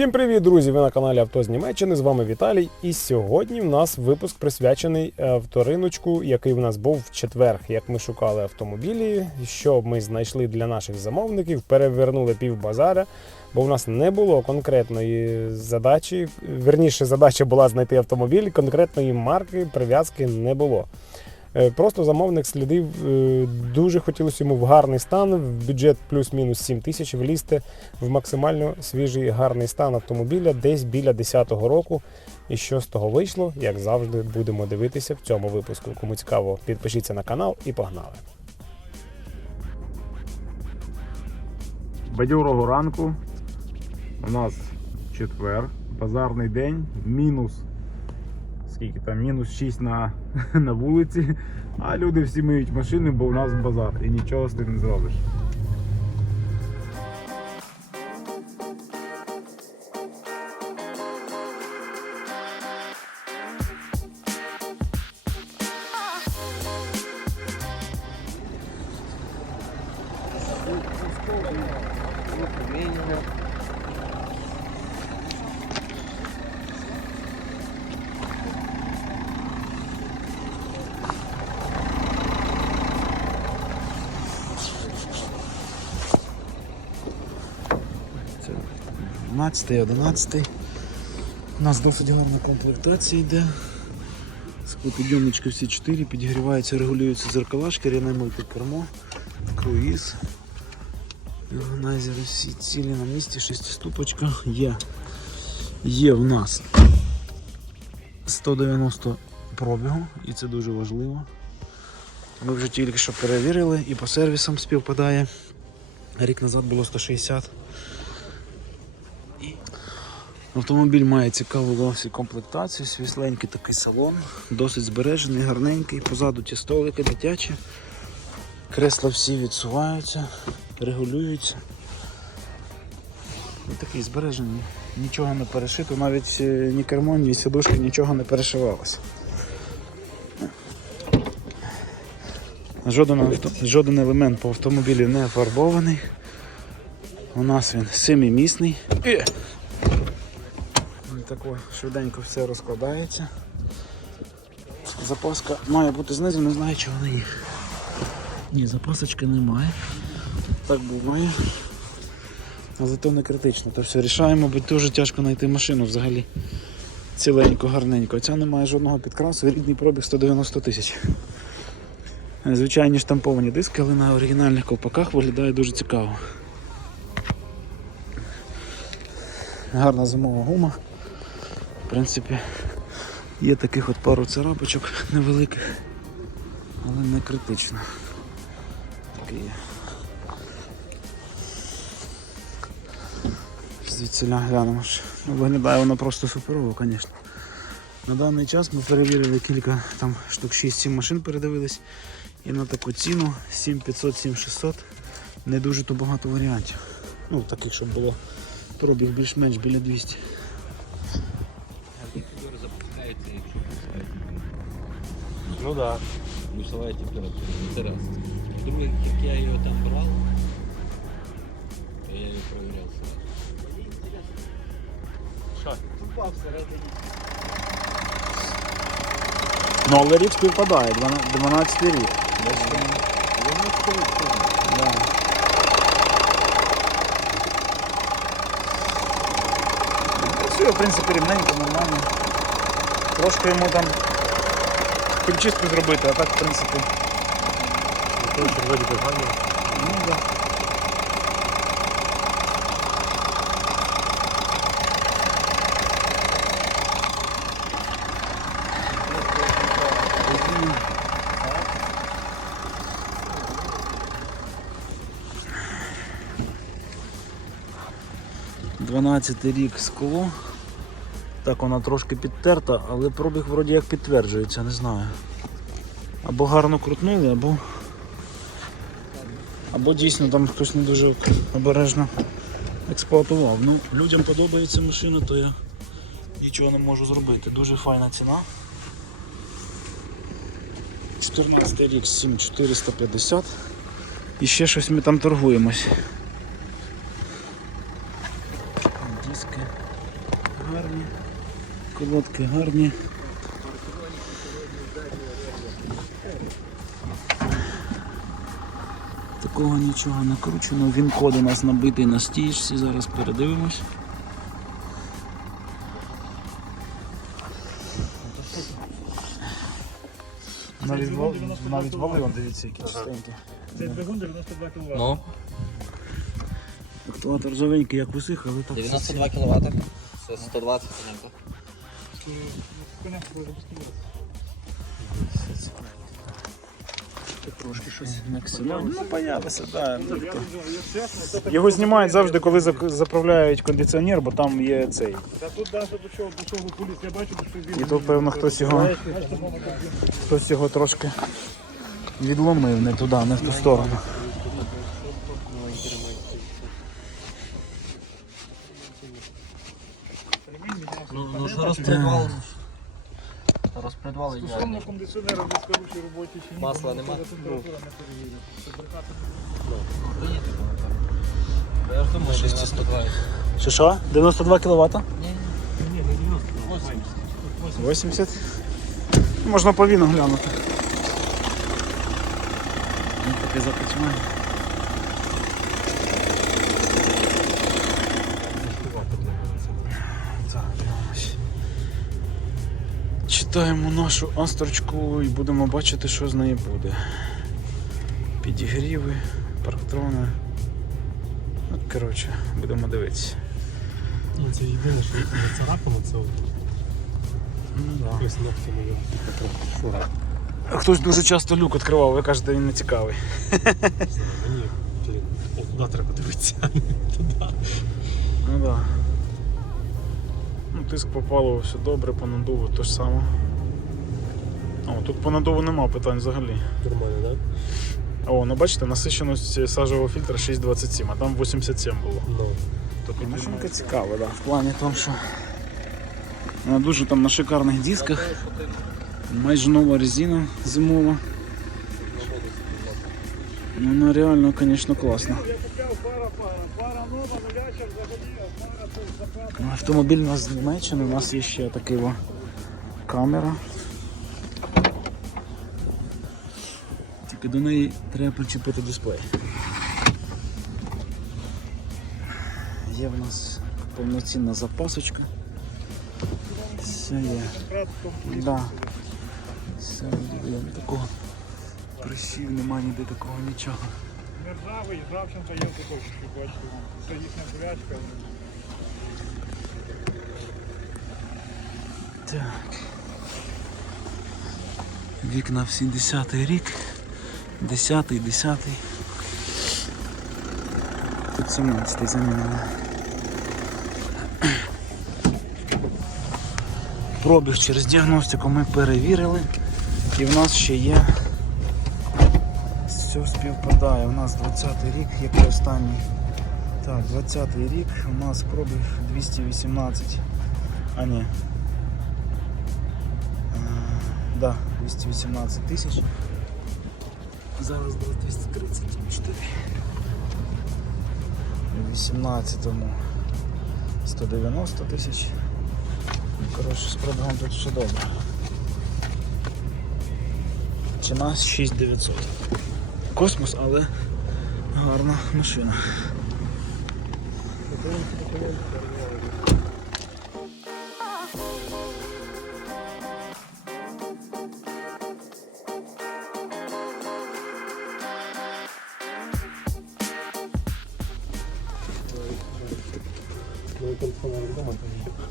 Всім привіт, друзі! Ви на каналі Авто з Німеччини. З вами Віталій. І сьогодні в нас випуск присвячений авториночку, який в нас був в четвер, як ми шукали автомобілі, що ми знайшли для наших замовників, перевернули пів базара, бо в нас не було конкретної задачі. Верніше, задача була знайти автомобіль, конкретної марки, прив'язки не було. Е, Просто замовник слідив, е, дуже хотілося йому в гарний стан, в бюджет плюс-мінус 7 тисяч влізти в максимально свіжий гарний стан автомобіля десь біля 10-го року. І що з того вийшло, як завжди, будемо дивитися в цьому випуску. Кому цікаво, підпишіться на канал і погнали. Бадьорого ранку. У нас четвер, базарний день, мінус. Скільки там, мінус 6 на, на вулиці, а люди всі миють машини, бо у нас базар і нічого з тим не зробиш. Це 12 11 У нас досить гарна комплектація йде. Склопідйомнички всі 4, підігріваються, регулюються зеркала, шкіряне мультикермо, круїз. Органайзери всі цілі на місці, шестиступочка є. Є в нас 190 пробігу і це дуже важливо. Ми вже тільки що перевірили і по сервісам співпадає. Рік назад було 160. Автомобіль має цікаву комплектацію, свісленький такий салон, досить збережений, гарненький, позаду ті столики дитячі. Кресла всі відсуваються, регулюються. Ну, такий збережений, нічого не перешито, навіть е, ні кермо, ні сідушки, нічого не перешивалося. Жоден, авто, жоден елемент по автомобілі не фарбований. У нас він семимісний. Тако швиденько все розкладається. Запаска має бути знизу, не знаю, чи вона є. Ні, запасочки немає. Так буває. А зато не критично. То все рішаємо, бо дуже тяжко знайти машину взагалі. Ціленько, гарненько. Ця не має жодного підкрасу, рідний пробіг 190 тисяч. Звичайні штамповані диски, але на оригінальних ковпаках виглядає дуже цікаво. Гарна зимова гума. В принципі, є таких от пару царапочок невеликих, але не критично. Таке є. Звідси глянемо. ж. Ну, виглядає воно просто суперово, звісно. На даний час ми перевірили кілька, там штук 6-7 машин передивились. І на таку ціну 7500, 7600 не дуже то багато варіантів. Ну, таких, щоб було пробіг більш-менш біля 200. Ну так. Плюсова температура. Це раз. Друге, як я його там брав, то я його проверяв сразу. Ну, але рік співпадає, 12 рік. Да. Працює, в принципі, рівненько, нормально. Трошки йому там хімчистку зробити, а так, в принципі. Ну, да. Дванадцятий рік скло. Так, вона трошки підтерта, але пробіг вроді як підтверджується, не знаю. Або гарно крутнули, або. Або дійсно там хтось не дуже обережно експлуатував. Ну, людям подобається машина, то я нічого не можу зробити. Дуже файна ціна. 14 рік 7450. І ще щось ми там торгуємось. Диски. гарні. Колодки гарні. Такого нічого не кручено. Він код у нас набитий на стіжці, зараз передивимось. Навіть, навіть вали, вон, дивіться, які чистенькі. Це двигун 92 кВт. Ну, Актуатор живенький, як усіх, але так. 92 кВт. Це 120 понятно. Трошки щось. Ну, появиться, так. Його знімають завжди, коли заправляють кондиціонер, бо там є цей. тут навіть до чого, до чого поліс, я бачу, що він І тут, певно, хтось його, хтось його трошки Відломив не туди, не в ту сторону. Ну, ну що розпредвал. Розпредвал ідеальний. Стосовно кондиціонера в хорошій роботі чи ні, Масла нема? це температура не перевірена. Це брехати Я ж думаю, що 120. Що що? 92 кВт? Ні, не 90, 80. 80. Можна по віну глянути. Він таке запечмає. Читаємо нашу астрочку і будемо бачити, що з неї буде. Підігріви, парктрони. Ну, коротше, будемо дивитися. Ну, це єдине, що не царапано, це ось ногтями його. Хтось дуже часто люк відкривав, ви кажете, він не цікавий. Мені туди треба дивитися, туди. Ну так. Да. Ну, тиск по паливу, все добре, по надуву то ж саме. О, тут по надуву нема питань взагалі. Нормально, так? О, ну бачите, насиченість сажевого фільтра 6,27, а там 87 було. Ну, Тобто Машинка цікава, да. в плані тому, що вона дуже там на шикарних дисках. Майже нова резина зимова. Ну, Вона реально, звісно, класна. Ну, Автомобіль у нас з Німеччини, у нас є ще така камера. Тільки до неї треба причепити дисплей. Є в нас повноцінна запасочка. Все є. Да. Все, такого прищів немає ніде такого нічого. Державий, Жавченка є в куточку, бачите, це їхня бурячка. Так. Вікна всі 10 рік. 10, 10. Тут 17 замінили. Пробіг через діагностику ми перевірили. І в нас ще є. Все співпадає. У нас 20-й рік, як і останній. Так, 20-й рік, у нас пробіг 218. А ні. Да, 218 тисяч. Зараз було 234. 18-му 190 тисяч. Коротше, з пробігом тут все добре. Ціна 6900. Космос, але гарна машина. Ну і телефон вдома, то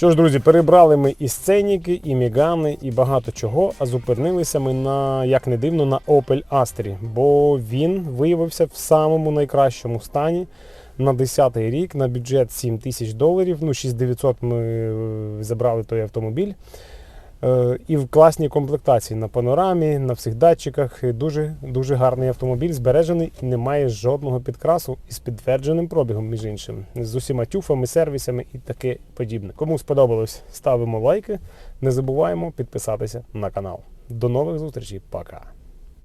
Що ж, друзі, перебрали ми і сценіки, і мігани, і багато чого, а зупинилися ми на, як не дивно, на Opel Astra, бо він виявився в самому найкращому стані на 10-й рік на бюджет 7 тисяч доларів. Ну, 6900 ми е, забрали той автомобіль. Е, І в класній комплектації на панорамі, на всіх датчиках. Дуже, дуже гарний автомобіль, збережений і не має жодного підкрасу із підтвердженим пробігом, між іншим, з усіма тюфами, сервісами і таке подібне. Кому сподобалось, ставимо лайки. Не забуваємо підписатися на канал. До нових зустрічей. Пока.